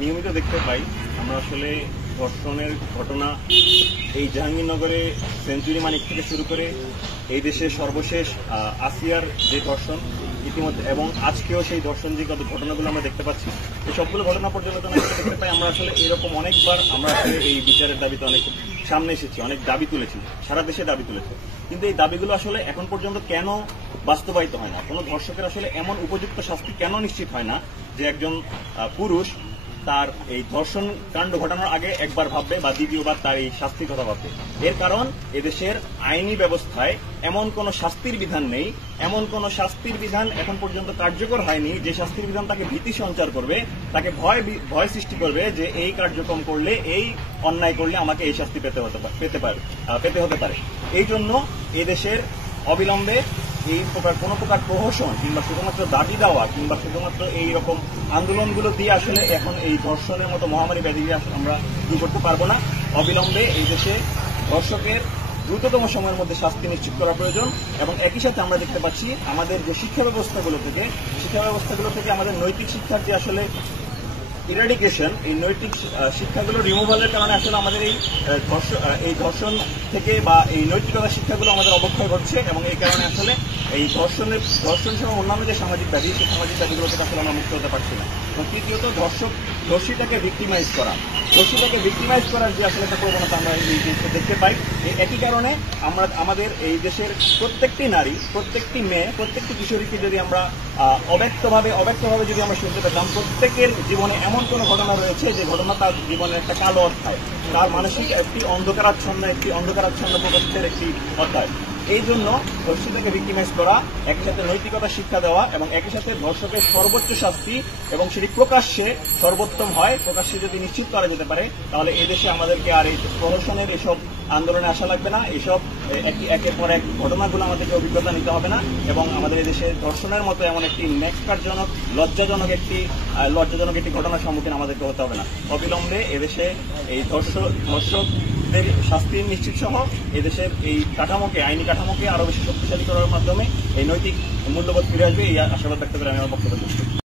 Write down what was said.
নিয়মিত দেখতে পাই। আমরা আসলে ধর্ষণের ঘটনা এই জাহাঙ্গীরনগরে সেঞ্চুরি মানিক থেকে শুরু করে এই দেশের সর্বশেষ আসিয়ার যে ধর্ষণ ইতিমধ্যে এবং আজকেও সেই ধর্ষণ যে কত ঘটনাগুলো আমরা দেখতে পাচ্ছি, এই সবগুলো ঘটনা পর্যালোচনা দেখতে পাই। আমরা আসলে এরকম অনেকবার আমরা আসলে এই বিচারের দাবিতে অনেক সামনে এসেছি, অনেক দাবি তুলেছি, সারা দেশে দাবি তুলেছে, কিন্তু এই দাবিগুলো আসলে এখন পর্যন্ত কেন বাস্তবায়িত হয় না? কোনো ধর্ষকের আসলে এমন উপযুক্ত শাস্তি কেন নিশ্চিত হয় না যে একজন পুরুষ তার এই ধর্ষণ কাণ্ড ঘটানোর আগে একবার ভাববে বা দ্বিতীয়বার তার এই শাস্তির কথা ভাববে? এর কারণ এদেশের আইনি ব্যবস্থায় এমন কোন শাস্তির বিধান নেই, এমন কোন শাস্তির বিধান এখন পর্যন্ত কার্যকর হয়নি যে শাস্তির বিধান তাকে ভীতি সঞ্চার করবে, তাকে ভয় সৃষ্টি করবে যে এই কার্যক্রম করলে, এই অন্যায় করলে আমাকে এই শাস্তি পেতে হতে পারে। এই জন্য এদেশের অবিলম্বে এই প্রকার কোনো প্রকার প্রহসন কিংবা শুধুমাত্র দাবি দেওয়া কিংবা শুধুমাত্র এই রকম আন্দোলনগুলো দিয়ে আসলে এখন এই ধর্ষণের মতো মহামারী ব্যাধি আমরা দূর করতে পারবো না। অবিলম্বে এই দেশে ধর্ষকের দ্রুততম সময়ের মধ্যে শাস্তি নিশ্চিত করা প্রয়োজন এবং একই সাথে আমরা দেখতে পাচ্ছি আমাদের যে শিক্ষা ব্যবস্থাগুলো থেকে আমাদের নৈতিক শিক্ষার যে আসলে ইরাডিকেশন, এই নৈতিক শিক্ষাগুলো রিমুভালের কারণে আসলে আমাদের এই ধর্ষণ থেকে বা এই নৈতিকতা শিক্ষাগুলো আমাদের অবক্ষয় ঘটছে এবং এই কারণে আসলে এই ধর্ষণ সহ অন্যান্য যে সামাজিক দাবি, সেই সামাজিক দাবিগুলো থেকে আসলে আমরা মুক্ত হতে পারছি না। এবং তৃতীয়ত দোষীটাকে ভিক্টিমাইজ করার যে আসলে একটা প্রবণতা আমরা এই জিনিসটা দেখতে পাই। এই একই কারণে আমরা আমাদের এই দেশের প্রত্যেকটি নারী, প্রত্যেকটি মেয়ে, প্রত্যেকটি কিশোরীকে যদি আমরা অব্যক্তভাবে যদি আমরা শুনতে পেতাম, প্রত্যেকের জীবনে এমন কোনো ঘটনা রয়েছে যে ঘটনা তার জীবনের একটা কালো অধ্যায়, তার মানসিক একটি অন্ধকারাচ্ছন্ন প্রকোষ্ঠের একটি অধ্যায়। এই জন্য ধর্ষিতাকে ভিক্টিমাইজ করা, একই সাথে নৈতিকতা শিক্ষা দেওয়া এবং একই সাথে ধর্ষকের সর্বোচ্চ শাস্তি এবং সেটি প্রকাশ্যে সর্বোত্তম হয়, প্রকাশ্যে যদি নিশ্চিত করা যেতে পারে, তাহলে এদেশে আমাদেরকে আর এই প্রহসনের এসব আন্দোলনে আসা লাগবে না, এসব একের পর এক ঘটনাগুলো আমাদেরকে অভিজ্ঞতা নিতে হবে না এবং আমাদের এদেশে ধর্ষণের মতো এমন একটি ন্যাক্কারজনক লজ্জাজনক একটি ঘটনার সম্মুখীন আমাদেরকে হতে হবে না। অবিলম্বে এদেশে এই ধর্ষকদের শাস্তি নিশ্চিত সহ এদেশের এই আইনি কাঠামোকে আরো বেশি শক্তিশালী করার মাধ্যমে এই নৈতিক মূল্যবোধ ফিরে আসবে, এই আশাবাদ ব্যক্ত করে আমি আমার বক্তব্য